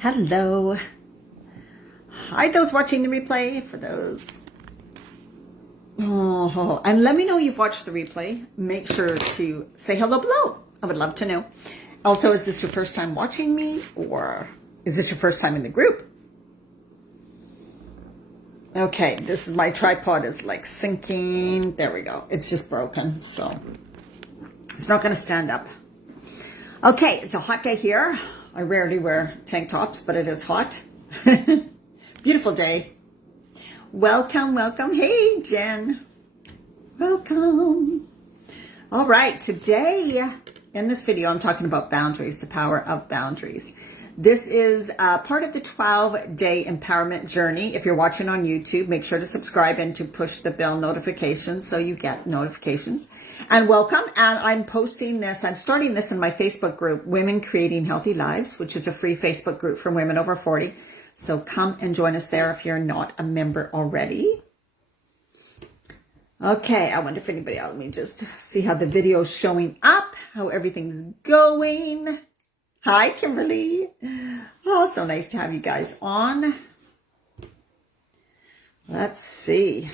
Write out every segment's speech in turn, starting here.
Hello. Hi, those watching the replay. For those. Oh, and let me know you've watched the replay. Make sure to say hello below. I would love to know. Also, is this your first time watching me, or is this your first time in the group? Okay, this is my tripod is like sinking. There we go. It's just broken, so it's not going to stand up. Okay, it's a hot day here. I rarely wear tank tops, but it is hot. Beautiful day. Welcome, welcome. Hey, Jen. Welcome. All right, today in this video, I'm talking about boundaries, the power of boundaries. This is part of the 12-day empowerment journey. If you're watching on YouTube, make sure to subscribe and to push the bell notifications so you get notifications. And welcome. And I'm posting this, I'm starting this in my Facebook group, Women Creating Healthy Lives, which is a free Facebook group for women over 40. So come and join us there if you're not a member already. Okay, I wonder if anybody else, let me just see how the video is showing up, how everything's going. Hi, Kimberly. Oh, so nice to have you guys on. Let's see.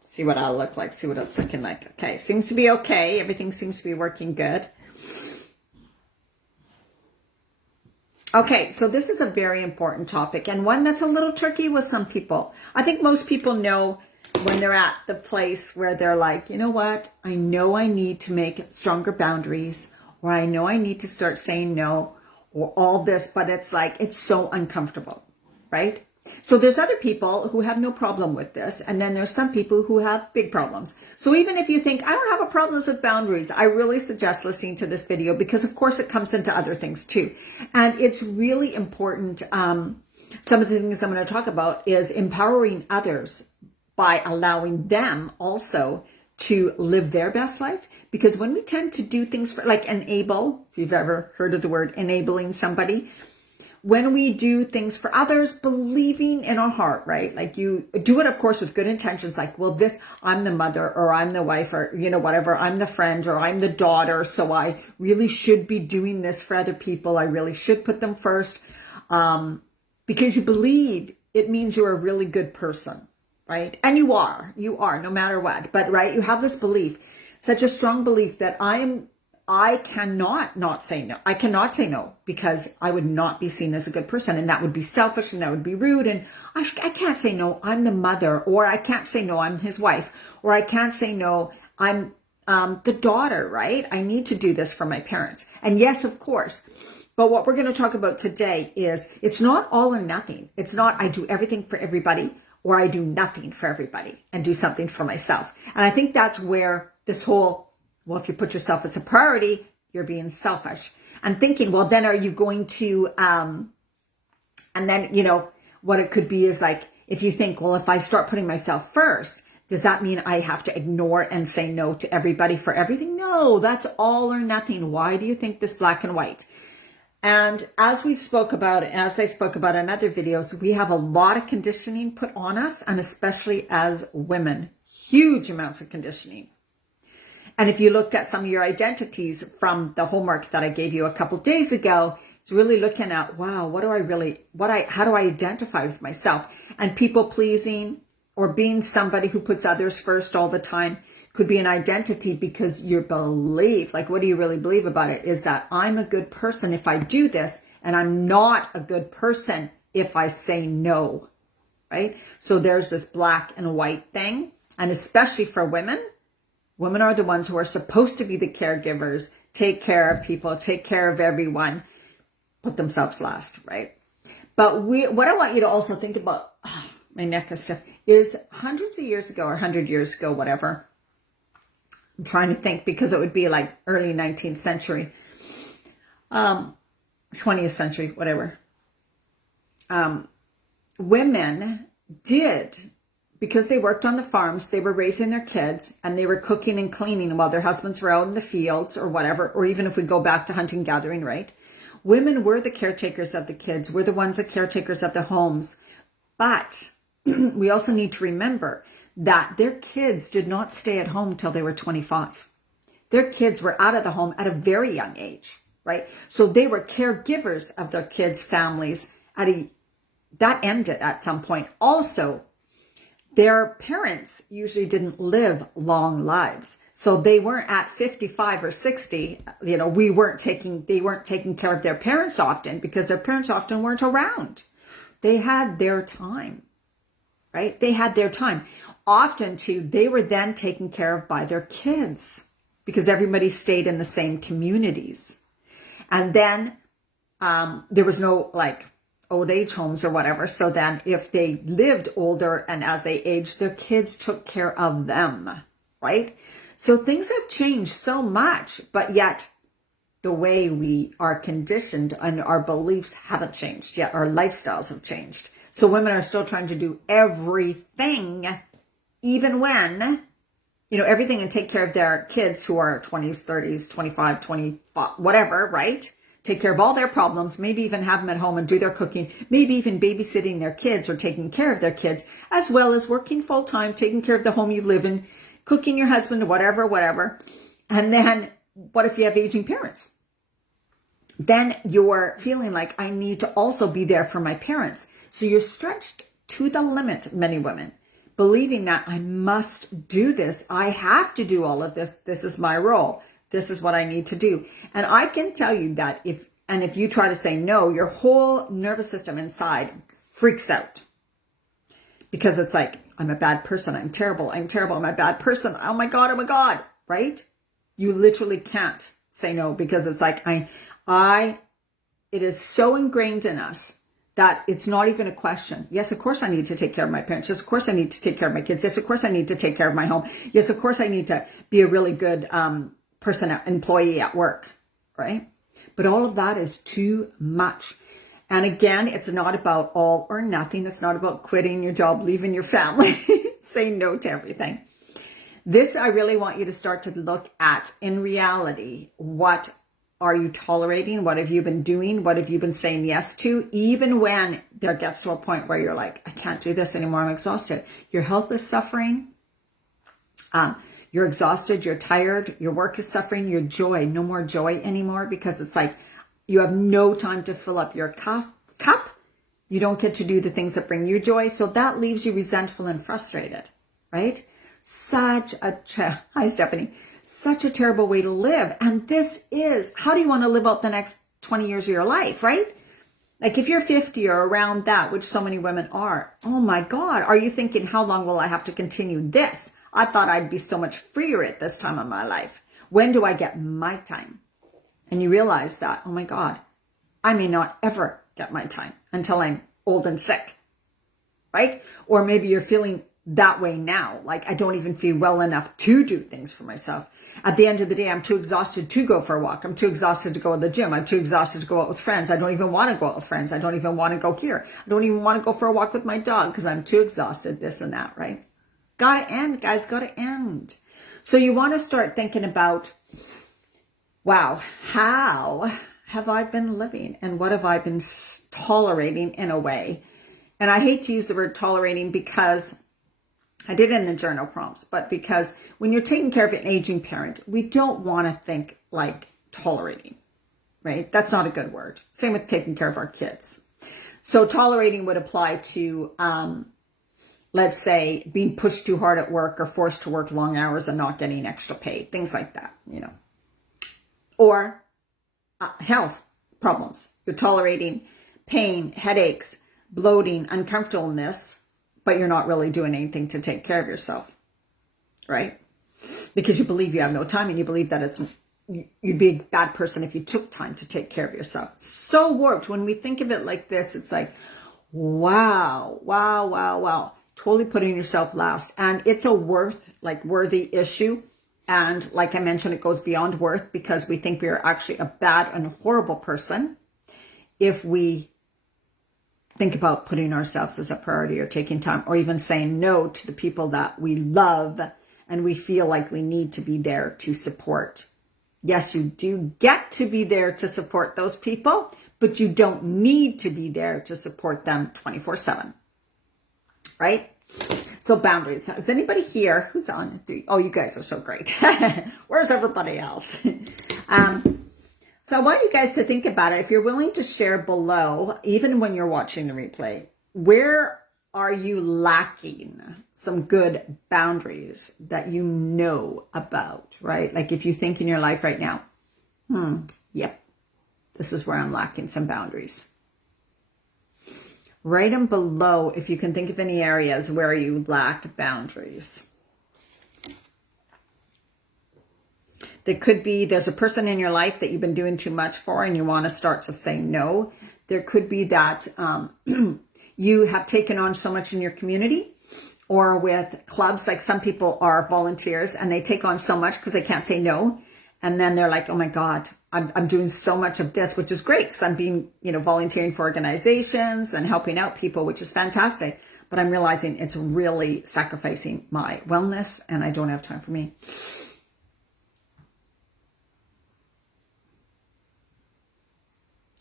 See what I'll look like. See what it's looking like. Okay, seems to be okay. Everything seems to be working good. Okay, so this is a very important topic and one that's a little tricky with some people. I think most people know when they're at the place where they're like, you know what? I know I need to make stronger boundaries, or I know I need to start saying no, or all this, but it's like, it's so uncomfortable, right? So there's other people who have no problem with this, and then there's some people who have big problems. So even if you think, I don't have a problem with boundaries, I really suggest listening to this video because of course it comes into other things too. And it's really important. Some of the things I'm going to talk about is empowering others by allowing them also to live their best life. Because when we tend to do things for, like enable, if you've ever heard of the word enabling somebody, when we do things for others, believing in our heart, right? Like you do it, of course, with good intentions, like, well, this, I'm the mother, or I'm the wife, or, you know, whatever, I'm the friend, or I'm the daughter, so I really should be doing this for other people. I really should put them first. Because you believe it means you're a really good person, right? And you are, no matter what. But, right, you have this belief, such a strong belief that I cannot not say no. I cannot say no because I would not be seen as a good person, and that would be selfish and that would be rude. And I can't say no, I'm the mother, or I can't say no, I'm his wife, or I can't say no, I'm the daughter, right? I need to do this for my parents. And yes, of course. But what we're going to talk about today is it's not all or nothing. It's not I do everything for everybody, or I do nothing for everybody and do something for myself. And I think that's where this whole, well, if you put yourself as a priority, you're being selfish and thinking, well, then are you going to, and then, you know, what it could be is like, if you think, well, if I start putting myself first, does that mean I have to ignore and say no to everybody for everything? No, that's all or nothing. Why do you think this black and white? And as we've spoke about, as I spoke about in other videos, we have a lot of conditioning put on us, and especially as women, huge amounts of conditioning. And if you looked at some of your identities from the homework that I gave you a couple days ago, it's really looking at, wow, how do I identify with myself? And people pleasing or being somebody who puts others first all the time could be an identity, because your belief, like what do you really believe about it, is that I'm a good person if I do this, and I'm not a good person if I say no, right? So there's this black and white thing. And especially for women, women are the ones who are supposed to be the caregivers, take care of people, take care of everyone, put themselves last, right? But what I want you to also think about, my neck and stuff, is hundreds of years ago or 100 years ago, whatever. I'm trying to think because it would be like early 19th century, 20th century, whatever. Women did, because they worked on the farms, they were raising their kids and they were cooking and cleaning while their husbands were out in the fields or whatever, or even if we go back to hunting, gathering, right? Women were the caretakers of the kids, were the ones that caretakers of the homes. But we also need to remember that their kids did not stay at home till they were 25. Their kids were out of the home at a very young age. right? So they were caregivers of their kids' families that ended at some point. Also, their parents usually didn't live long lives. So they weren't at 55 or 60. You know, they weren't taking care of their parents often because their parents often weren't around. They had their time, right? They had their time. Often too, they were then taken care of by their kids because everybody stayed in the same communities. And then there was no like old age homes or whatever. So then if they lived older and as they aged, their kids took care of them, right? So things have changed so much, but yet the way we are conditioned and our beliefs haven't changed yet. Our lifestyles have changed. So women are still trying to do everything, even when, you know, everything, and take care of their kids who are 20s, 30s, 25, 25, whatever, right? Take care of all their problems, maybe even have them at home and do their cooking, maybe even babysitting their kids or taking care of their kids, as well as working full time, taking care of the home you live in, cooking your husband, whatever. And then what if you have aging parents? Then you're feeling like, I need to also be there for my parents. So you're stretched to the limit, many women, believing that I must do this. I have to do all of this. This is my role. This is what I need to do. And I can tell you that if you try to say no, your whole nervous system inside freaks out. Because it's like, I'm a bad person. I'm terrible. I'm a bad person. Oh my God, right? You literally can't say no because it's like, it is so ingrained in us that it's not even a question. Yes, of course I need to take care of my parents. Yes, of course I need to take care of my kids. Yes, of course I need to take care of my home. Yes, of course I need to be a really good employee at work, right? But all of that is too much. And again, it's not about all or nothing. It's not about quitting your job, leaving your family, saying no to everything. This, I really want you to start to look at, in reality, what are you tolerating? What have you been doing? What have you been saying yes to? Even when there gets to a point where you're like, I can't do this anymore. I'm exhausted. Your health is suffering. You're exhausted. You're tired. Your work is suffering. Your joy, no more joy anymore because it's like you have no time to fill up your cup. You don't get to do the things that bring you joy. So that leaves you resentful and frustrated, right? Hi, Stephanie. Such a terrible way to live. And this is, how do you want to live out the next 20 years of your life, right? Like if you're 50 or around that, which so many women are, oh my God, are you thinking, how long will I have to continue this? I thought I'd be so much freer at this time of my life. When do I get my time? And you realize that, oh my God, I may not ever get my time until I'm old and sick, right? Or maybe you're feeling that way now. Like I don't even feel well enough to do things for myself. At the end of the day, I'm too exhausted to go for a walk. I'm too exhausted to go to the gym. I'm too exhausted to go out with friends. I don't even want to go out with friends. I don't even want to go here. I don't even want to go for a walk with my dog because I'm too exhausted, this and that, right? Gotta end, guys, gotta end. So you want to start thinking about, wow, how have I been living and what have I been tolerating in a way? And I hate to use the word tolerating because I did it in the journal prompts, but because when you're taking care of an aging parent, we don't want to think like tolerating, right? That's not a good word. Same with taking care of our kids. So tolerating would apply to, let's say, being pushed too hard at work or forced to work long hours and not getting extra pay, things like that, you know. Or health problems. You're tolerating pain, headaches, bloating, uncomfortableness, but you're not really doing anything to take care of yourself, right? Because you believe you have no time and you believe that you'd be a bad person if you took time to take care of yourself. So warped. When we think of it like this, it's like, wow. Totally putting yourself last. And it's a worthy issue. And like I mentioned, it goes beyond worth because we think we are actually a bad and horrible person if we think about putting ourselves as a priority or taking time or even saying no to the people that we love and we feel like we need to be there to support. Yes, you do get to be there to support those people, but you don't need to be there to support them 24/7, right? So boundaries. Is anybody here who's on 3? Oh, you guys are so great. Where's everybody else? So I want you guys to think about it. If you're willing to share below, even when you're watching the replay, where are you lacking some good boundaries that you know about, right? Like if you think in your life right now, yep, this is where I'm lacking some boundaries. Write them below if you can think of any areas where you lack boundaries. There could be, there's a person in your life that you've been doing too much for and you want to start to say no. There could be that you have taken on so much in your community or with clubs. Like some people are volunteers and they take on so much because they can't say no. And then they're like, oh my God, I'm doing so much of this, which is great because I'm being, volunteering for organizations and helping out people, which is fantastic. But I'm realizing it's really sacrificing my wellness and I don't have time for me.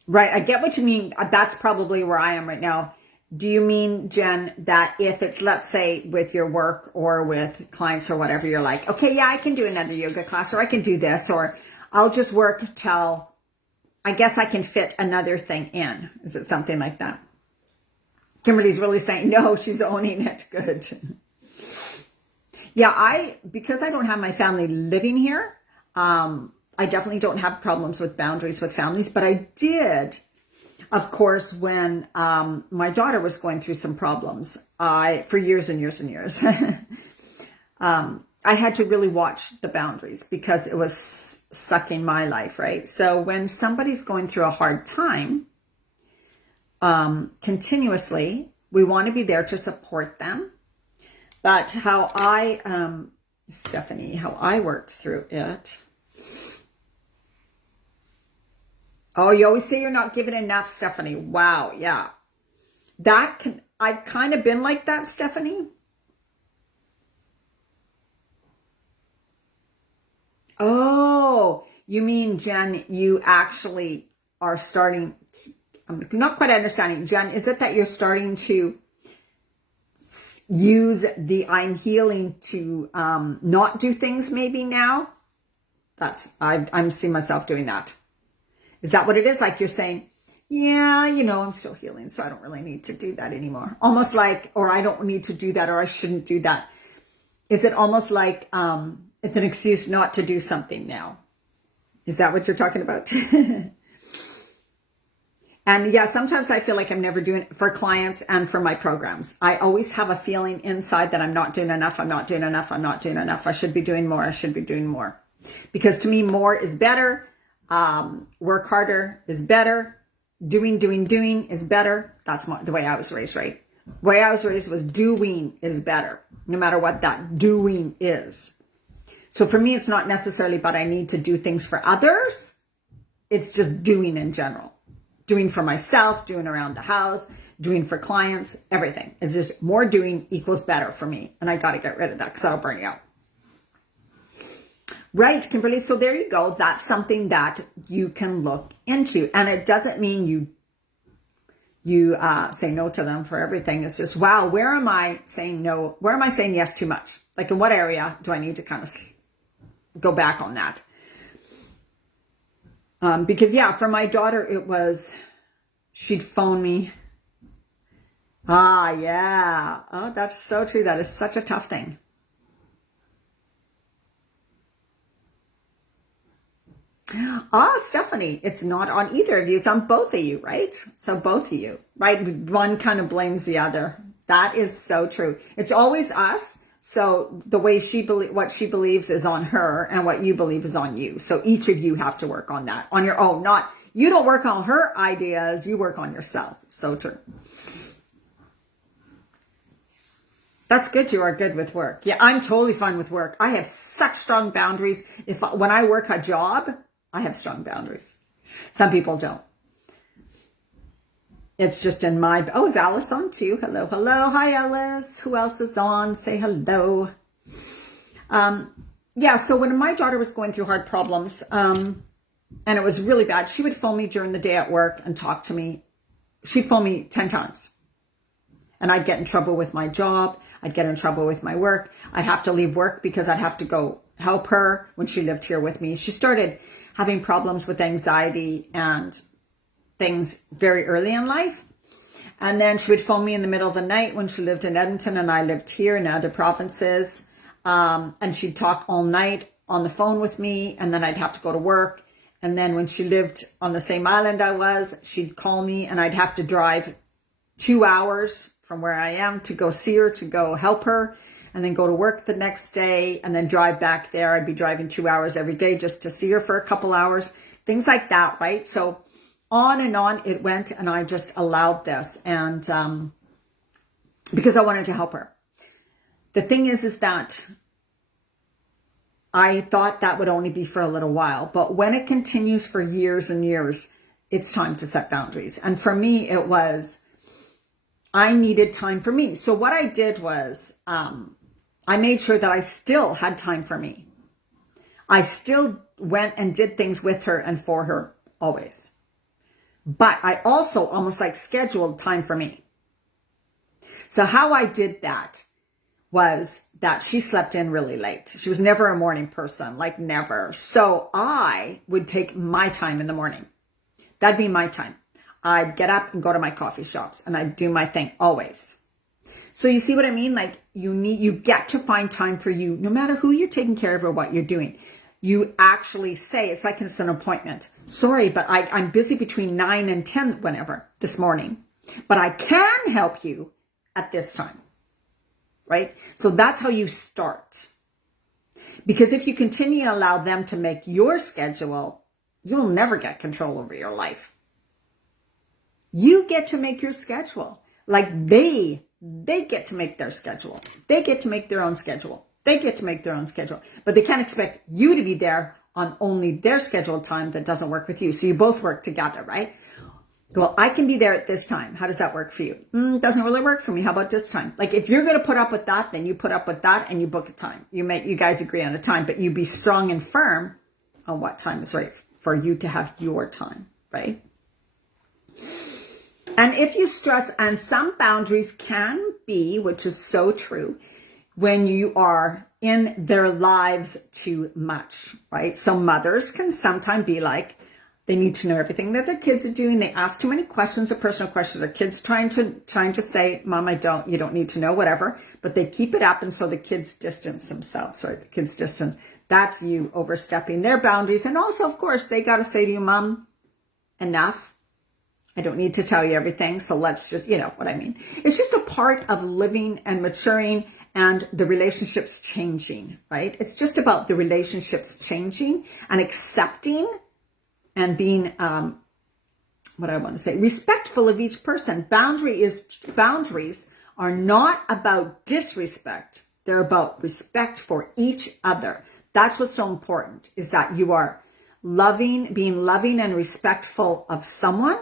Right. I get what you mean. That's probably where I am right now. Do you mean, Jen, that if it's, let's say, with your work or with clients or whatever, you're like, okay, yeah, I can do another yoga class or I can do this or I'll just work till I guess I can fit another thing in. Is it something like that? Kimberly's really saying, no, she's owning it. Good. Yeah, because I don't have my family living here, I definitely don't have problems with boundaries with families, but I did, of course, when my daughter was going through some problems, for years and years and years, I had to really watch the boundaries because it was sucking my life, right? So when somebody's going through a hard time, continuously, we want to be there to support them. But how Stephanie, how I worked through it. Oh, you always say you're not giving enough, Stephanie. Wow, yeah. I've kind of been like that, Stephanie. Oh, you mean, Jen, you actually are starting, I'm not quite understanding. Jen, is it that you're starting to use the I'm healing to not do things maybe now? I'm seeing myself doing that. Is that what it is? Like you're saying, yeah, I'm still healing, so I don't really need to do that anymore. Almost like, or I don't need to do that, or I shouldn't do that. Is it almost like it's an excuse not to do something now? Is that what you're talking about? And yeah, sometimes I feel like I'm never doing it for clients and for my programs. I always have a feeling inside that I'm not doing enough. I'm not doing enough. I'm not doing enough. I should be doing more. I should be doing more. Because to me, more is better. Work harder is better. Doing is better. That's the way I was raised, right? The way I was raised was doing is better, no matter what that doing is. So for me, it's not necessarily, but I need to do things for others. It's just doing in general. Doing for myself, doing around the house, doing for clients, everything. It's just more doing equals better for me. And I got to get rid of that because I'll burn you out. Right, Kimberly. So there you go. That's something that you can look into. And it doesn't mean you say no to them for everything. It's just, wow, where am I saying no? Where am I saying yes too much? Like in what area do I need to kind of go back on that? Because yeah, for my daughter, it was, she'd phone me. Yeah. Oh, that's so true. That is such a tough thing. Stephanie, it's not on either of you. It's on both of you, right? So both of you, right? One kind of blames the other. That is so true. It's always us. So the way what she believes is on her and what you believe is on you. So each of you have to work on that on your own. You don't work on her ideas. You work on yourself. So true. That's good. You are good with work. Yeah, I'm totally fine with work. I have such strong boundaries. When I work a job, I have strong boundaries. Some people don't. It's just in my, is Alice on too? Hello. Hi, Alice. Who else is on? Say hello. Yeah, so when my daughter was going through hard problems, and it was really bad, she would phone me during the day at work and talk to me. She'd phone me 10 times. And I'd get in trouble with my job. I'd get in trouble with my work. I'd have to leave work because I'd have to go help her when she lived here with me. She started having problems with anxiety and things very early in life. And then she would phone me in the middle of the night when she lived in Edmonton and I lived here in other provinces. And she'd talk all night on the phone with me, and then I'd have to go to work. And then when she lived on the same island I was, she'd call me and I'd have to drive 2 hours from where I am to go see her, to go help her, and then go to work the next day and then drive back there. I'd be driving 2 hours every day just to see her for a couple hours, things like that, right? So on and on it went, and I just allowed this, and because I wanted to help her. The thing is that I thought that would only be for a little while, but when it continues for years and years, it's time to set boundaries. And for me, it was, I needed time for me. So what I did was, I made sure that I still had time for me. I still went and did things with her and for her always. But I also almost like scheduled time for me. So how I did that was that she slept in really late. She was never a morning person, like never. So I would take my time in the morning. That'd be my time. I'd get up and go to my coffee shops and I'd do my thing always. So you see what I mean? Like you get to find time for you, no matter who you're taking care of or what you're doing. You actually say, it's like it's an appointment. Sorry, but I'm busy between 9 and 10 whenever this morning, but I can help you at this time, right? So that's how you start. Because if you continue to allow them to make your schedule, you will never get control over your life. You get to make your schedule. Like they get to make their schedule. They get to make their own schedule. They get to make their own schedule, but they can't expect you to be there on only their scheduled time that doesn't work with you. So you both work together, right? Well, I can be there at this time. How does that work for you? Doesn't really work for me. How about this time? Like if you're going to put up with that, then you put up with that and you book a time. You guys agree on a time, but you be strong and firm on what time is right for you to have your time, right? And if you stress, and some boundaries can be, which is so true, when you are in their lives too much, right? So mothers can sometimes be like, they need to know everything that their kids are doing. They ask too many questions or personal questions. Their kids trying to say, Mom, you don't need to know, whatever. But they keep it up, and so the kids distance themselves. Sorry, the kids distance. That's you overstepping their boundaries. And also, of course, they got to say to you, Mom, enough. I don't need to tell you everything. So let's just, you know what I mean. It's just a part of living and maturing and the relationships changing, right? It's just about the relationships changing and accepting and being, respectful of each person. Boundaries are not about disrespect. They're about respect for each other. That's what's so important, is that you are being loving and respectful of someone,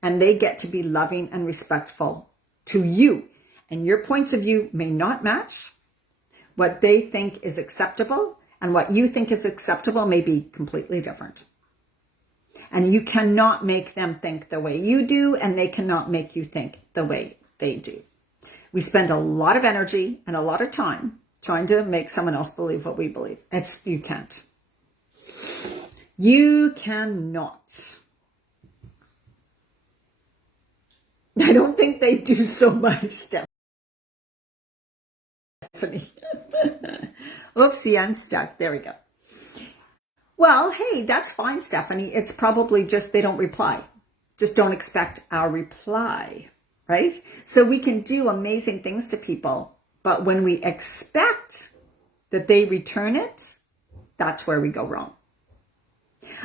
and they get to be loving and respectful to you. And your points of view may not match. What they think is acceptable and what you think is acceptable may be completely different. And you cannot make them think the way you do, and they cannot make you think the way they do. We spend a lot of energy and a lot of time trying to make someone else believe what we believe. You can't. You cannot. I don't think they do so much, Stephanie. Oopsie, I'm stuck. There we go. Well, hey, that's fine, Stephanie. It's probably just they don't reply. Just don't expect our reply, right? So we can do amazing things to people, but when we expect that they return it, that's where we go wrong.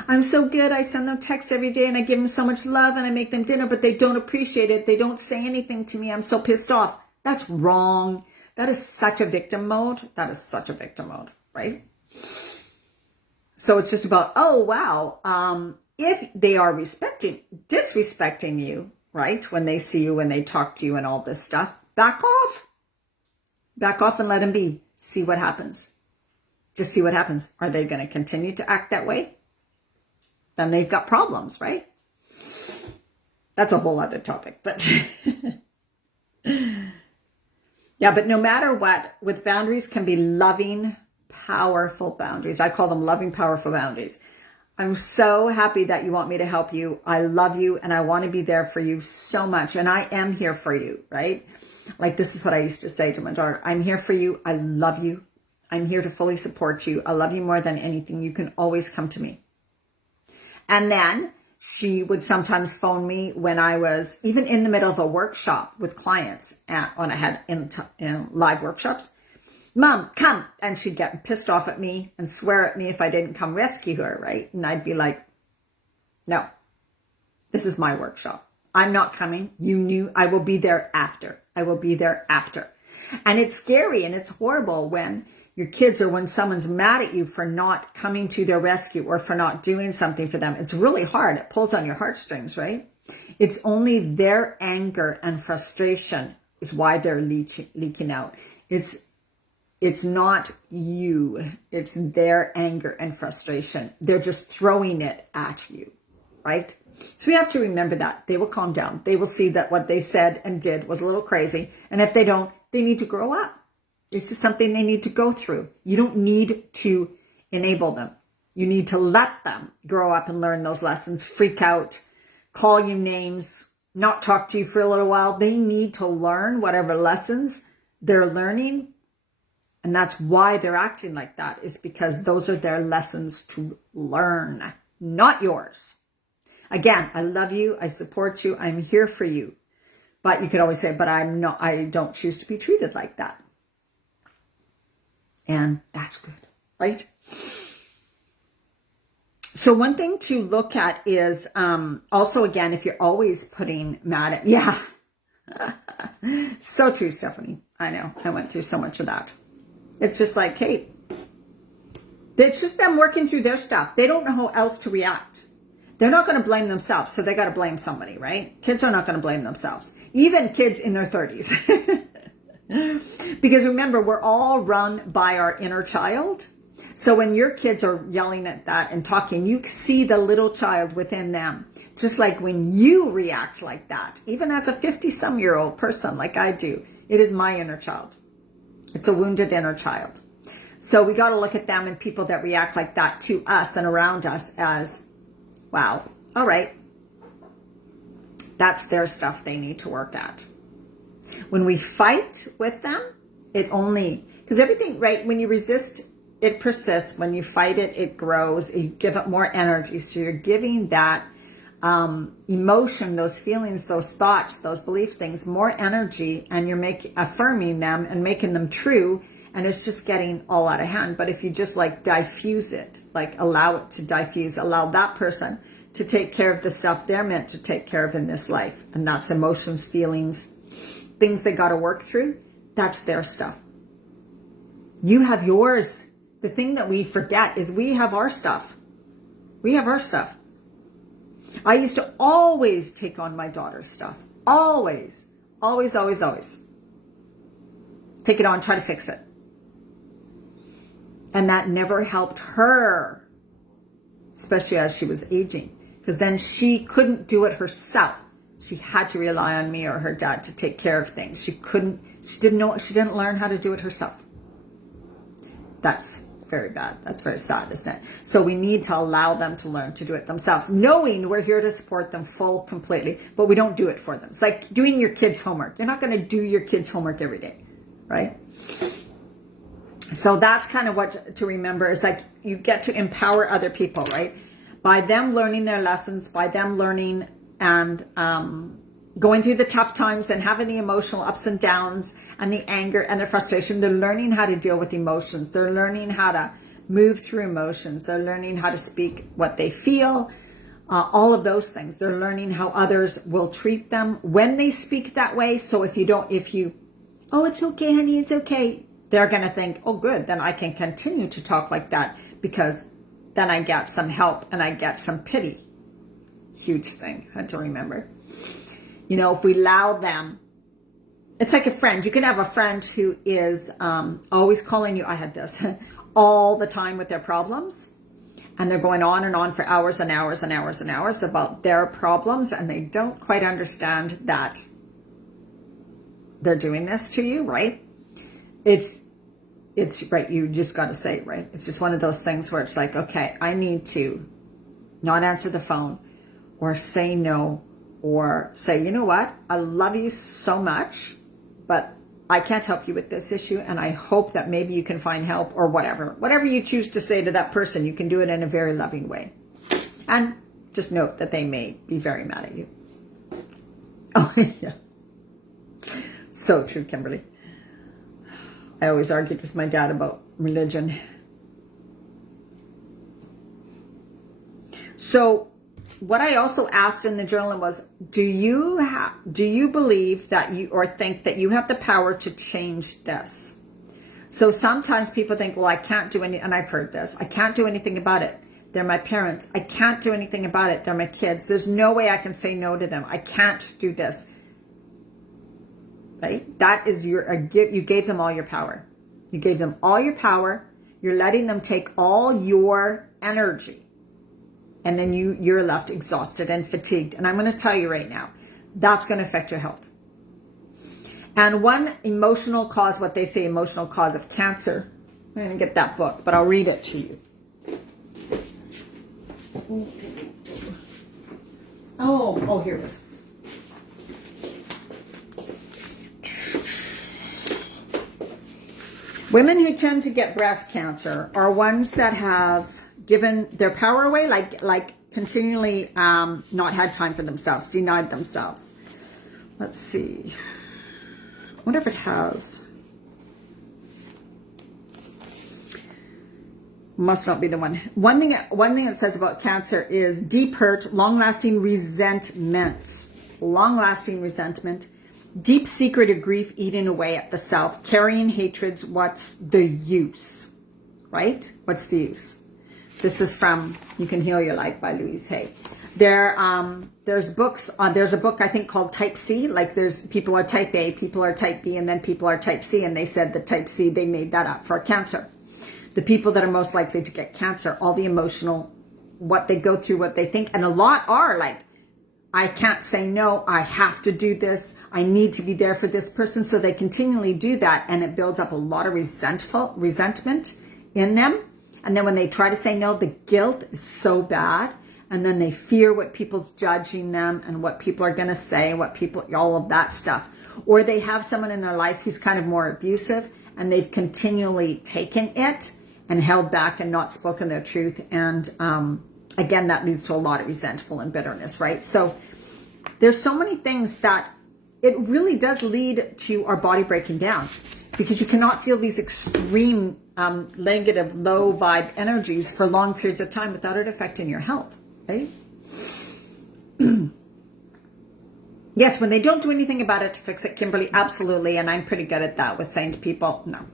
I'm so good. I send them texts every day and I give them so much love and I make them dinner, but they don't appreciate it. They don't say anything to me. I'm so pissed off. That's wrong. That is such a victim mode. That is such a victim mode, right? So it's just about, oh, wow. If they are disrespecting you, right? When they see you, when they talk to you and all this stuff, back off. Back off and let them be. See what happens. Just see what happens. Are they going to continue to act that way? Then they've got problems, right? That's a whole other topic, but yeah, but no matter what, with boundaries can be loving, powerful boundaries. I call them loving, powerful boundaries. I'm so happy that you want me to help you. I love you and I want to be there for you so much. And I am here for you, right? Like this is what I used to say to my daughter. I'm here for you. I love you. I'm here to fully support you. I love you more than anything. You can always come to me. And then she would sometimes phone me when I was even in the middle of a workshop with clients when I had in live workshops. Mom, come. And she'd get pissed off at me and swear at me if I didn't come rescue her, right? And I'd be like, no, this is my workshop. I'm not coming. You knew I will be there after. I will be there after. And it's scary and it's horrible when your kids or when someone's mad at you for not coming to their rescue or for not doing something for them. It's really hard. It pulls on your heartstrings, right? It's only their anger and frustration is why they're leaking out. It's not you. It's their anger and frustration. They're just throwing it at you, right? So we have to remember that. They will calm down. They will see that what they said and did was a little crazy. And if they don't, they need to grow up. It's just something they need to go through. You don't need to enable them. You need to let them grow up and learn those lessons, freak out, call you names, not talk to you for a little while. They need to learn whatever lessons they're learning. And that's why they're acting like that, is because those are their lessons to learn, not yours. Again, I love you. I support you. I'm here for you. But you could always say, but I don't choose to be treated like that. And that's good, right? So one thing to look at is also, again, if you're always putting mad at, yeah. So true, Stephanie. I know. I went through so much of that. It's just like, hey, it's just them working through their stuff. They don't know how else to react. They're not going to blame themselves, so they got to blame somebody, right? Kids are not going to blame themselves. Even kids in their 30s. Because remember, we're all run by our inner child. So when your kids are yelling at that and talking, you see the little child within them. Just like when you react like that, even as a 50-some-year-old person like I do, it is my inner child. It's a wounded inner child. So we got to look at them and people that react like that to us and around us as, wow, all right, that's their stuff they need to work at. When we fight with them, it only, because everything, right, when you resist, it persists. When you fight it, it grows. You give it more energy. So you're giving that emotion, those feelings, those thoughts, those belief things, more energy, and you're affirming them and making them true, and it's just getting all out of hand. But if you just like diffuse it, like allow it to diffuse, allow that person to take care of the stuff they're meant to take care of in this life, and that's emotions, feelings, things they got to work through, that's their stuff. You have yours. The thing that we forget is we have our stuff. We have our stuff. I used to always take on my daughter's stuff. Always. Always, always, always. Take it on, try to fix it. And that never helped her, especially as she was aging. Because then she couldn't do it herself. She had to rely on me or her dad to take care of things. She didn't learn how to do it herself. That's very bad. That's very sad, isn't it? So we need to allow them to learn to do it themselves, knowing we're here to support them completely, but we don't do it for them. It's like doing your kids' homework. You're not going to do your kids' homework every day, right? So that's kind of what to remember is like you get to empower other people, right? By them learning their lessons, by them learning and going through the tough times and having the emotional ups and downs and the anger and the frustration. They're learning how to deal with emotions. They're learning how to move through emotions. They're learning how to speak what they feel, all of those things. They're learning how others will treat them when they speak that way. So if you, oh, it's okay, honey, it's okay. They're going to think, oh, good, then I can continue to talk like that because then I get some help and I get some pity. Huge thing, had to remember. You know, if we allow them, it's like a friend. You can have a friend who is always calling you, I had this, all the time with their problems. And they're going on and on for hours and hours and hours and hours about their problems. And they don't quite understand that they're doing this to you, right? It's right. You just got to say, right? It's just one of those things where it's like, okay, I need to not answer the phone, or say no, or say, you know what, I love you so much, but I can't help you with this issue, and I hope that maybe you can find help, or whatever. Whatever you choose to say to that person, you can do it in a very loving way. And just note that they may be very mad at you. Oh, yeah. So true, Kimberly. I always argued with my dad about religion. So what I also asked in the journal was, do you believe that you, or think that you have the power to change this? So sometimes people think, well, I can't do any, and I've heard this, I can't do anything about it. They're my parents. I can't do anything about it. They're my kids. There's no way I can say no to them. I can't do this. Right? That is you gave them all your power. You gave them all your power. You're letting them take all your energy. And then you're left exhausted and fatigued. And I'm going to tell you right now, that's going to affect your health. And one emotional cause, what they say, emotional cause of cancer. I'm going to get that book, but I'll read it to you. Oh, here it is. Women who tend to get breast cancer are ones that have given their power away, like continually not had time for themselves, denied themselves. Let's see. I wonder if it has. Must not be the one. One thing it says about cancer is deep hurt, long-lasting resentment. Long-lasting resentment. Deep secreted grief eating away at the self. Carrying hatreds. What's the use? Right? What's the use? This is from You Can Heal Your Life by Louise Hay. There's books on, there's a book I think called Type C, like there's people are type A, people are type B, and then people are type C, and they said that type C, they made that up for cancer. The people that are most likely to get cancer, all the emotional, what they go through, what they think, and a lot are like, I can't say no, I have to do this, I need to be there for this person, so they continually do that, and it builds up a lot of resentment in them. And then when they try to say no, the guilt is so bad. And then they fear what people's judging them and what people are going to say, all of that stuff. Or they have someone in their life who's kind of more abusive and they've continually taken it and held back and not spoken their truth. And again, that leads to a lot of resentful and bitterness, right? So there's so many things that it really does lead to our body breaking down, because you cannot feel these extreme negative, low vibe energies for long periods of time without it affecting your health, right? Yes, when they don't do anything about it to fix it, Kimberly, absolutely. And I'm pretty good at that with saying to people, no,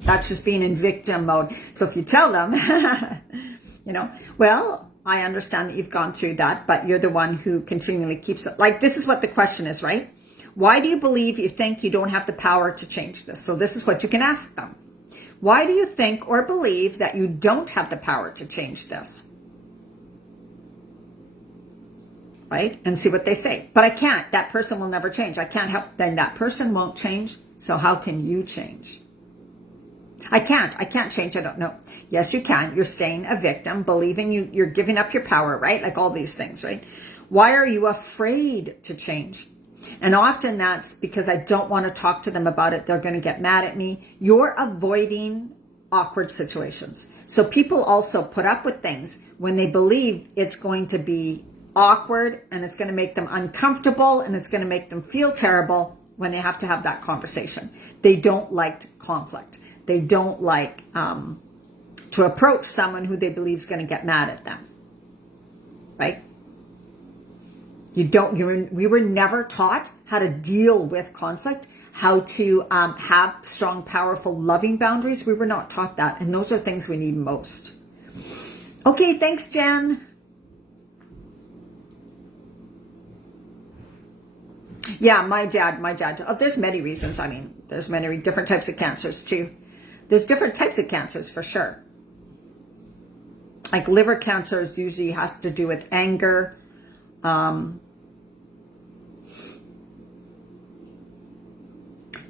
that's just being in victim mode. So if you tell them, well, I understand that you've gone through that, but you're the one who continually keeps it. Like, this is what the question is, right? Why do you think you don't have the power to change this? So this is what you can ask them. Why do you think or believe that you don't have the power to change this? Right? And see what they say. But I can't. That person will never change. I can't help. Then that person won't change. So how can you change? I can't change. I don't know. Yes, you can. You're staying a victim, believing you're giving up your power, right? Like all these things, right? Why are you afraid to change? And often that's because I don't want to talk to them about it. They're going to get mad at me. You're avoiding awkward situations. So people also put up with things when they believe it's going to be awkward and it's going to make them uncomfortable and it's going to make them feel terrible when they have to have that conversation. They don't like conflict. They don't like to approach someone who they believe is going to get mad at them. Right? We were never taught how to deal with conflict, how to have strong, powerful, loving boundaries. We were not taught that. And those are things we need most. Okay, thanks, Jen. Yeah, my dad. Oh, there's many reasons. I mean, there's many different types of cancers too. There's different types of cancers for sure. Like liver cancer usually has to do with anger.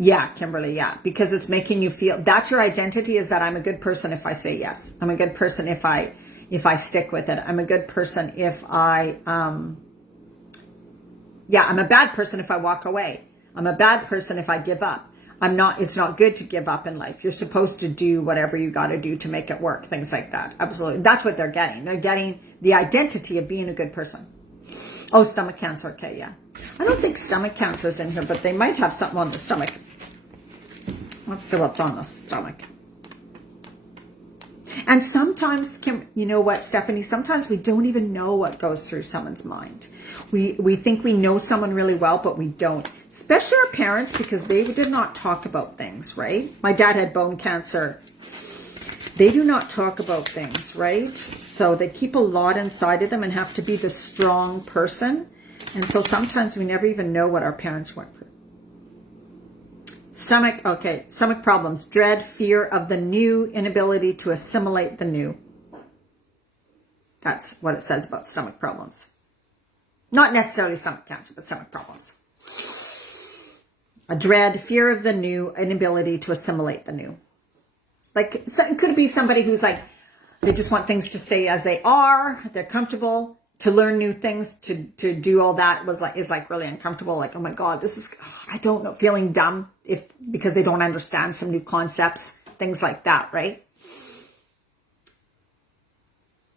Yeah, Kimberly, yeah, because it's making you feel, that's your identity, is that I'm a good person if I say yes. I'm a good person if I if I stick with it. I'm a good person if I'm a bad person if I walk away. I'm a bad person if I give up. It's not good to give up in life. You're supposed to do whatever you got to do to make it work. Things like that. Absolutely. That's what they're getting. They're getting the identity of being a good person. Oh, stomach cancer. Okay, yeah. I don't think stomach cancer is in here, but they might have something on the stomach. Let's see what's on the stomach. And sometimes, you know what, Stephanie? Sometimes we don't even know what goes through someone's mind. We think we know someone really well, but we don't. Especially our parents, because they did not talk about things, right? My dad had bone cancer. They do not talk about things, right? So they keep a lot inside of them and have to be the strong person. And so sometimes we never even know what our parents went through. Stomach problems, dread, fear of the new, inability to assimilate the new. That's what it says about stomach problems. Not necessarily stomach cancer, but stomach problems. A dread, fear of the new, inability to assimilate the new. Like, it could be somebody who's like, they just want things to stay as they are. They're comfortable. To learn new things, to do all that is like really uncomfortable. Like, oh my God, I don't know, feeling dumb because they don't understand some new concepts, things like that, right?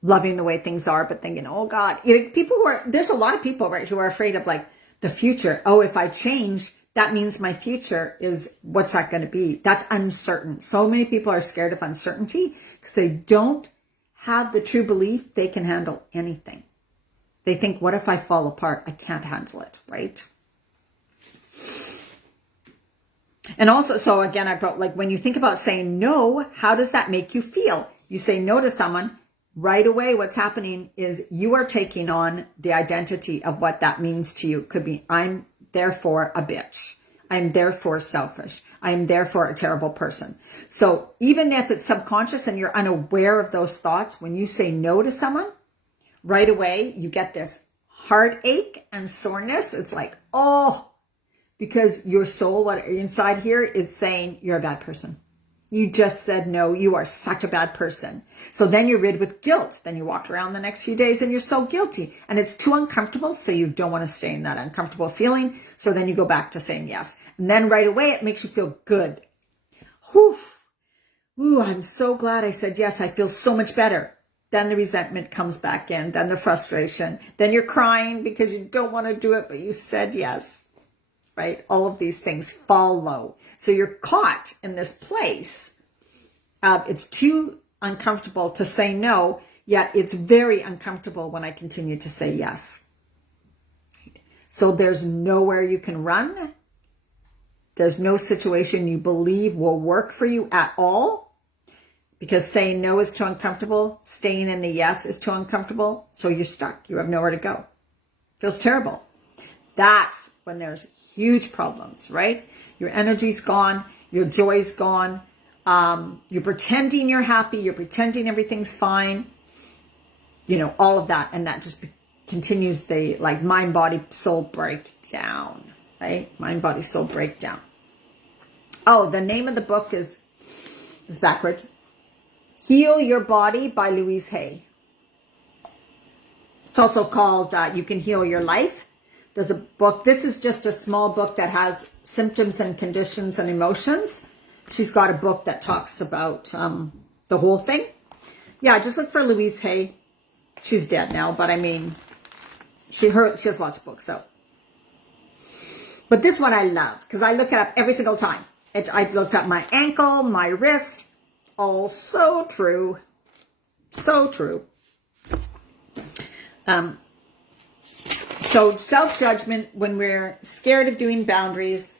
Loving the way things are, but thinking, oh God, there's a lot of people, right, who are afraid of like the future. Oh, if I change, that means my future is, what's that going to be? That's uncertain. So many people are scared of uncertainty because they don't have the true belief they can handle anything. They think, what if I fall apart? I can't handle it, right? And also, so again, I brought, like, when you think about saying no, how does that make you feel? You say no to someone, right away what's happening is you are taking on the identity of what that means to you. It could be, I'm therefore a bitch. I'm therefore selfish. I am therefore a terrible person. So even if it's subconscious and you're unaware of those thoughts, when you say no to someone, right away, you get this heartache and soreness. It's like, oh, because your soul, what inside here is saying you're a bad person. You just said no. You are such a bad person. So then you're rid with guilt. Then you walk around the next few days and you're so guilty and it's too uncomfortable. So you don't want to stay in that uncomfortable feeling. So then you go back to saying yes. And then right away, it makes you feel good. Whew. Ooh, I'm so glad I said yes. I feel so much better. Then the resentment comes back in, then the frustration, then you're crying because you don't want to do it, but you said yes, right? All of these things follow. So you're caught in this place. It's too uncomfortable to say no, yet it's very uncomfortable when I continue to say yes. So there's nowhere you can run. There's no situation you believe will work for you at all. Because saying no is too uncomfortable. Staying in the yes is too uncomfortable. So you're stuck. You have nowhere to go. Feels terrible. That's when there's huge problems, right? Your energy's gone. Your joy's gone. You're pretending you're happy. You're pretending everything's fine. You know, all of that. And that just continues the like mind, body, soul breakdown, right? Mind, body, soul breakdown. Oh, the name of the book is backwards. Heal Your Body by Louise Hay. It's also called You Can Heal Your Life. There's a book. This is just a small book that has symptoms and conditions and emotions. She's got a book that talks about the whole thing. Yeah, just look for Louise Hay. She's dead now, but I mean, she has lots of books. So, but this one I love because I look it up every single time. I looked up my ankle, my wrist. All so true. So true. So self-judgment, when we're scared of doing boundaries,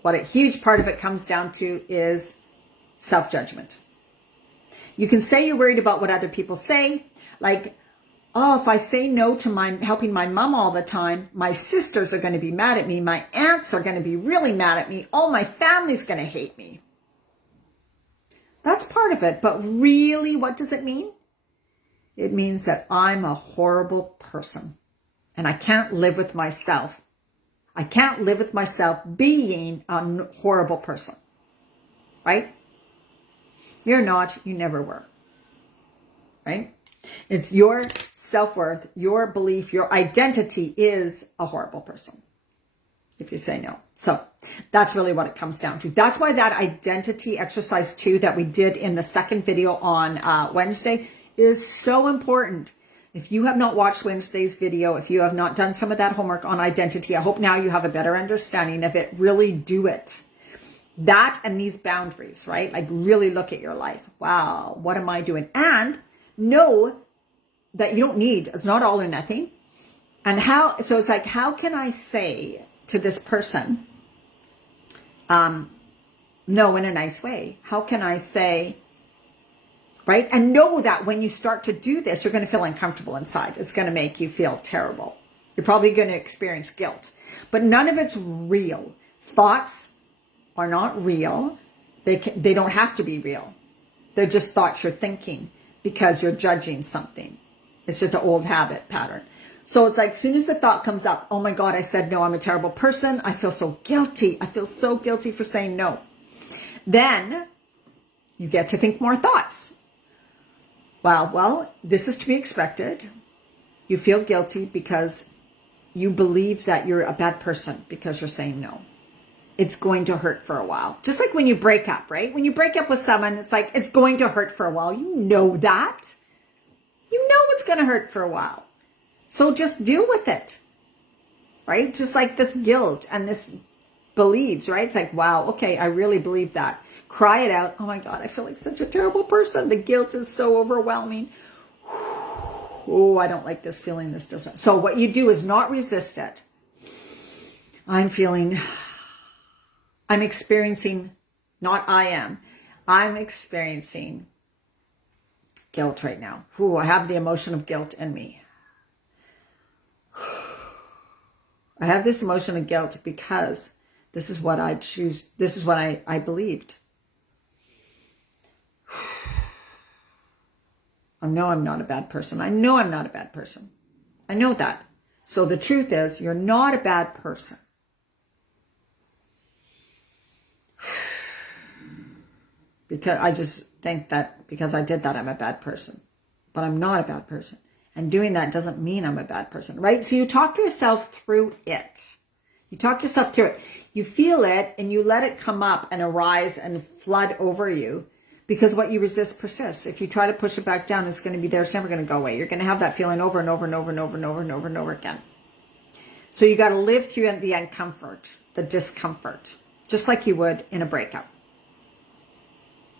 what a huge part of it comes down to is self-judgment. You can say you're worried about what other people say. Like, oh, if I say no to helping my mom all the time, my sisters are going to be mad at me. My aunts are going to be really mad at me. All my family's going to hate me. That's part of it. But really, what does it mean? It means that I'm a horrible person and I can't live with myself. I can't live with myself being a horrible person, right? You're not, you never were, right? It's your self-worth, your belief, your identity is a horrible person if you say no. So that's really what it comes down to. That's why that identity exercise 2 that we did in the second video on Wednesday is so important. If you have not watched Wednesday's video, if you have not done some of that homework on identity, I hope now you have a better understanding of it. Really do it. That and these boundaries, right? Like really look at your life. Wow, what am I doing? And know that you don't need, it's not all or nothing. And so it's like, how can I say to this person, no, in a nice way? How can I say, right? And know that when you start to do this, you're going to feel uncomfortable inside. It's going to make you feel terrible. You're probably going to experience guilt, but none of it's real. Thoughts are not real. They don't have to be real. They're just thoughts you're thinking because you're judging something. It's just an old habit pattern. So it's like, as soon as the thought comes up, oh my God, I said no, I'm a terrible person. I feel so guilty. I feel so guilty for saying no. Then you get to think more thoughts. Well, this is to be expected. You feel guilty because you believe that you're a bad person because you're saying no. It's going to hurt for a while. Just like when you break up, right? When you break up with someone, it's like, it's going to hurt for a while. You know that. You know it's going to hurt for a while. So just deal with it, right? Just like this guilt and this believes, right? It's like, wow, okay, I really believe that. Cry it out. Oh my God, I feel like such a terrible person. The guilt is so overwhelming. Oh, I don't like this feeling. This doesn't. So what you do is not resist it. I'm experiencing, I'm experiencing guilt right now. Ooh, I have the emotion of guilt in me. I have this emotion of guilt because this is what I choose. This is what I believed. I know I'm not a bad person. I know I'm not a bad person. I know that. So the truth is, you're not a bad person. Because I just think that because I did that, I'm a bad person. But I'm not a bad person. And doing that doesn't mean I'm a bad person, right? So you talk yourself through it. You talk yourself through it. You feel it and you let it come up and arise and flood over you because what you resist persists. If you try to push it back down, it's going to be there. It's never going to go away. You're going to have that feeling over and over and over and over and over and over and over again. So you got to live through the uncomfort, the discomfort, just like you would in a breakup.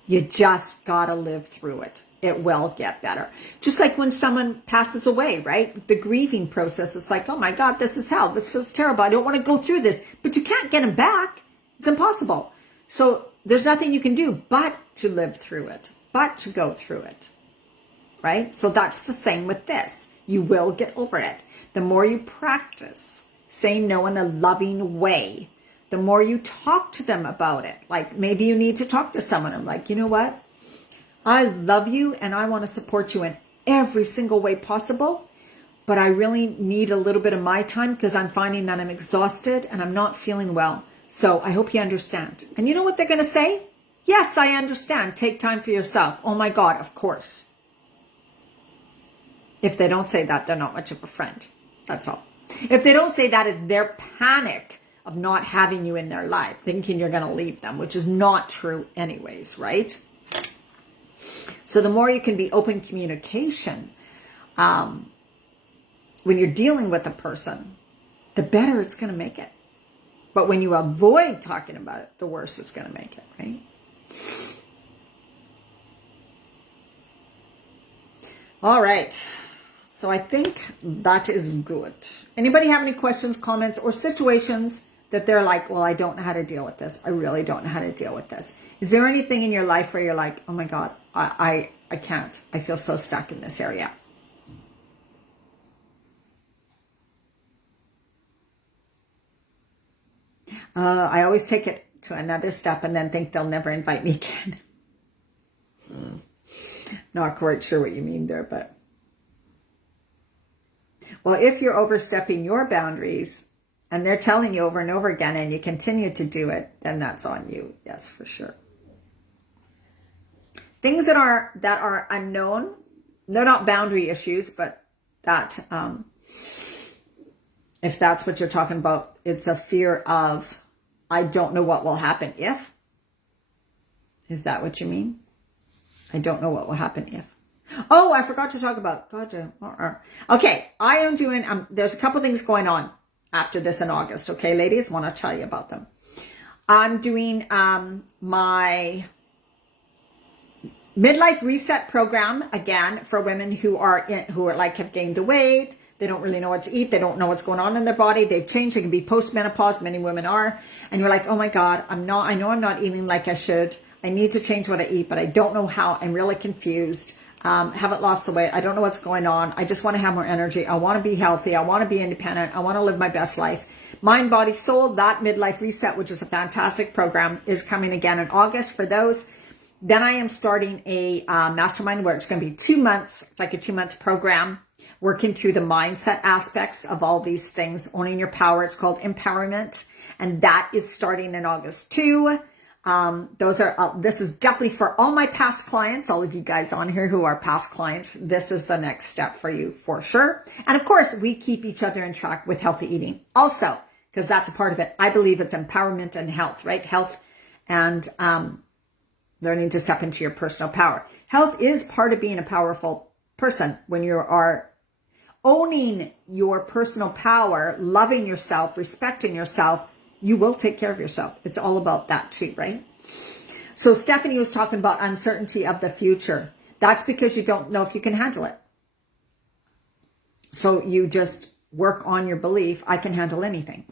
You just got to live through it. It will get better. Just like when someone passes away, right? The grieving process, it's like, oh my God, this is hell. This feels terrible. I don't want to go through this. But you can't get them back. It's impossible. So there's nothing you can do but to live through it, but to go through it, right? So that's the same with this. You will get over it. The more you practice saying no in a loving way, the more you talk to them about it. Like maybe you need to talk to someone. I'm like, you know what? I love you and I want to support you in every single way possible, but I really need a little bit of my time because I'm finding that I'm exhausted and I'm not feeling well. So I hope you understand. And you know what they're going to say? Yes, I understand. Take time for yourself. Oh my God, of course. If they don't say that, they're not much of a friend. That's all. If they don't say that, it's their panic of not having you in their life, thinking you're going to leave them, which is not true anyways, right? So the more you can be open communication when you're dealing with a person, the better it's going to make it. But when you avoid talking about it, the worse it's going to make it, right? All right. So I think that is good. Anybody have any questions, comments, or situations that they're like, well, I don't know how to deal with this. I really don't know how to deal with this. Is there anything in your life where you're like, oh my God, I can't. I feel so stuck in this area. I always take it to another step and then think they'll never invite me again. Not quite sure what you mean there, but. Well, if you're overstepping your boundaries and they're telling you over and over again and you continue to do it, then that's on you. Yes, for sure. Things that are unknown, they're not boundary issues, but that, if that's what you're talking about, it's a fear of, I don't know what will happen if. Is that what you mean? I don't know what will happen if. Oh, I forgot to talk about. Okay, I am doing, there's a couple things going on after this in August. Okay, ladies, want to tell you about them. I'm doing my midlife reset program again for women who are like have gained the weight. They don't really know what to eat. They don't know what's going on in their body. They've changed. They can be post-menopause. Many women are. And you're like, oh my God, I know I'm not eating like I should. I need to change what I eat, but I don't know how. I'm really confused. Haven't lost the weight. I don't know what's going on. I just want to have more energy. I want to be healthy. I want to be independent. I want to live my best life. Mind, Body, Soul, that midlife reset, which is a fantastic program, is coming again in August for those. Then I am starting a mastermind where it's going to be 2 months. It's like a 2-month program, working through the mindset aspects of all these things, owning your power. It's called Empowerment. And that is starting in August too. This is definitely for all my past clients, all of you guys on here who are past clients. This is the next step for you for sure. And of course, we keep each other in track with healthy eating also, because that's a part of it. I believe it's empowerment and health, right? Health and learning to step into your personal power. Health is part of being a powerful person. When you are owning your personal power, loving yourself, respecting yourself, you will take care of yourself. It's all about that too, right? So Stephanie was talking about uncertainty of the future. That's because you don't know if you can handle it. So you just work on your belief, I can handle anything.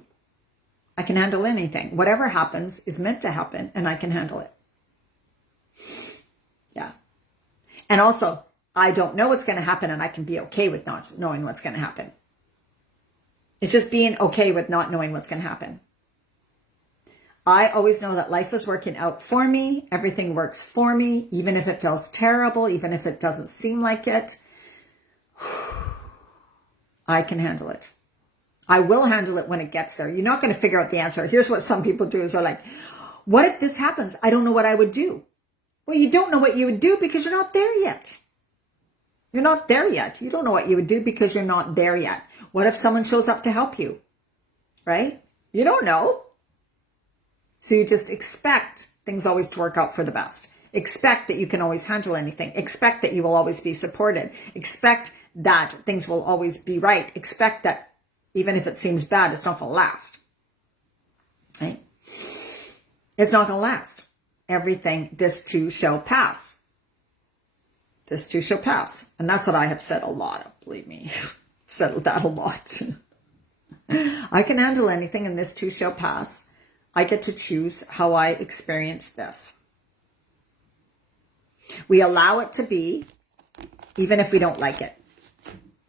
I can handle anything. Whatever happens is meant to happen, and I can handle it. Yeah. And also, I don't know what's going to happen, and I can be okay with not knowing what's going to happen. It's just being okay with not knowing what's going to happen. I always know that life is working out for me. Everything works for me, even if it feels terrible, even if it doesn't seem like it. I can handle it. I will handle it when it gets there. You're not going to figure out the answer. Here's what some people do is they're like, what if this happens? I don't know what I would do. Well, you don't know what you would do because you're not there yet. You're not there yet. You don't know what you would do because you're not there yet. What if someone shows up to help you? Right? You don't know. So you just expect things always to work out for the best. Expect that you can always handle anything. Expect that you will always be supported. Expect that things will always be right. Expect that even if it seems bad, it's not going to last. Right? It's not going to last. Everything, this too shall pass. This too shall pass. And that's what I have said a lot, believe me. Said that a lot. I can handle anything and this too shall pass. I get to choose how I experience this. We allow it to be, even if we don't like it.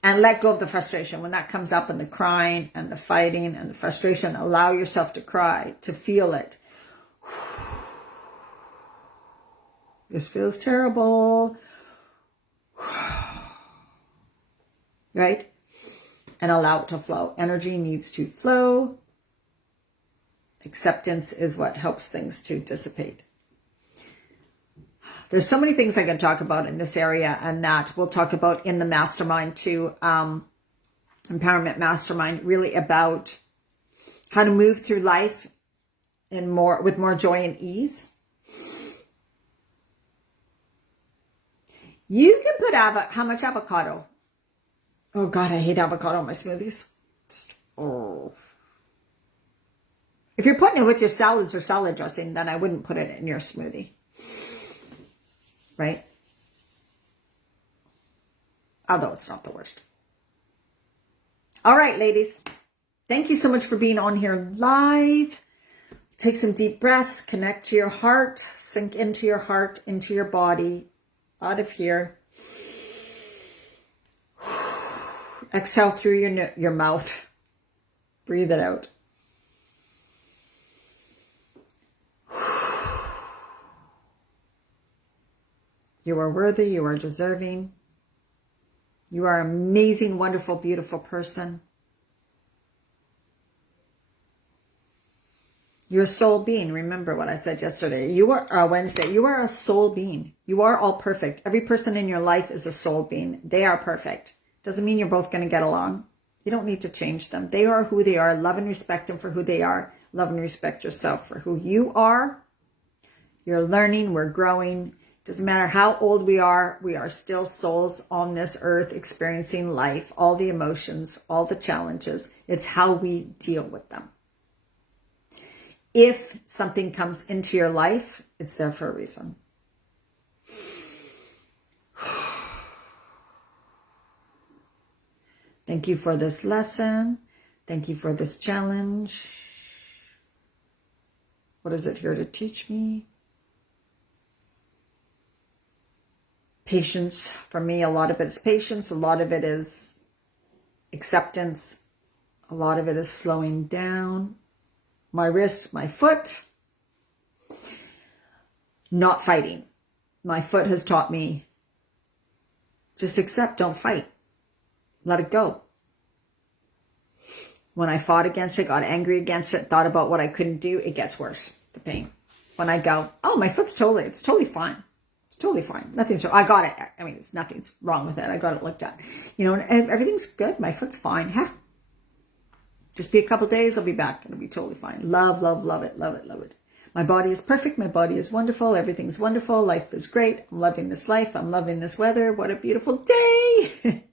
And let go of the frustration. When that comes up and the crying and the fighting and the frustration, allow yourself to cry, to feel it. This feels terrible. Right? And allow it to flow. Energy needs to flow. Acceptance is what helps things to dissipate. There's so many things I can talk about in this area, and that we'll talk about in the mastermind too. Empowerment Mastermind, really about how to move through life with more joy and ease. You can put how much avocado? Oh God, I hate avocado in my smoothies. If you're putting it with your salads or salad dressing, then I wouldn't put it in your smoothie. Right? Although it's not the worst. All right, ladies. Thank you so much for being on here live. Take some deep breaths. Connect to your heart. Sink into your heart, into your body. Out of here. Exhale through your mouth. Breathe it out. You are worthy. You are deserving. You are an amazing, wonderful, beautiful person. You're a soul being. Remember what I said yesterday. You are Wednesday. You are a soul being. You are all perfect. Every person in your life is a soul being. They are perfect. Doesn't mean you're both going to get along. You don't need to change them. They are who they are. Love and respect them for who they are. Love and respect yourself for who you are. You're learning. We're growing. Doesn't matter how old we are still souls on this earth experiencing life, all the emotions, all the challenges. It's how we deal with them. If something comes into your life, it's there for a reason. Thank you for this lesson. Thank you for this challenge. What is it here to teach me? Patience. For me, a lot of it is patience. A lot of it is acceptance. A lot of it is slowing down. My wrist, my foot. Not fighting. My foot has taught me just accept, don't fight. Let it go. When I fought against it, got angry against it, thought about what I couldn't do, it gets worse, the pain. When I go, oh, my foot's it's totally fine. It's totally fine. Nothing's wrong. I got it. I mean, nothing's wrong with it. I got it looked at. You know, and everything's good. My foot's fine. Just be a couple days, I'll be back. It'll be totally fine. Love, love, love it, love it, love it. My body is perfect. My body is wonderful. Everything's wonderful. Life is great. I'm loving this life. I'm loving this weather. What a beautiful day.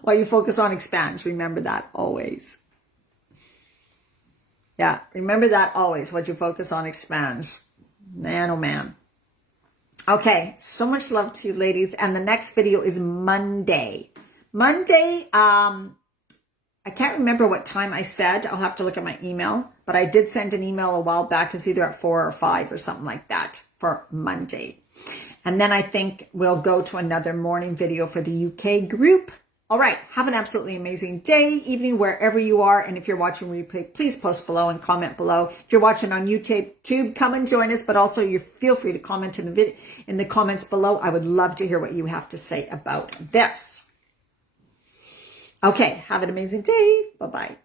While you focus on expands, remember that always. Yeah, remember that always. What you focus on expands. Man, oh man. Okay, so much love to you, ladies. And the next video is Monday. Monday, I can't remember what time I said. I'll have to look at my email. But I did send an email a while back. It's either at 4 or 5 or something like that for Monday. And then I think we'll go to another morning video for the UK group. All right. Have an absolutely amazing day, evening, wherever you are. And if you're watching replay, please post below and comment below. If you're watching on YouTube, come and join us. But also you feel free to comment in the comments below. I would love to hear what you have to say about this. Okay. Have an amazing day. Bye-bye.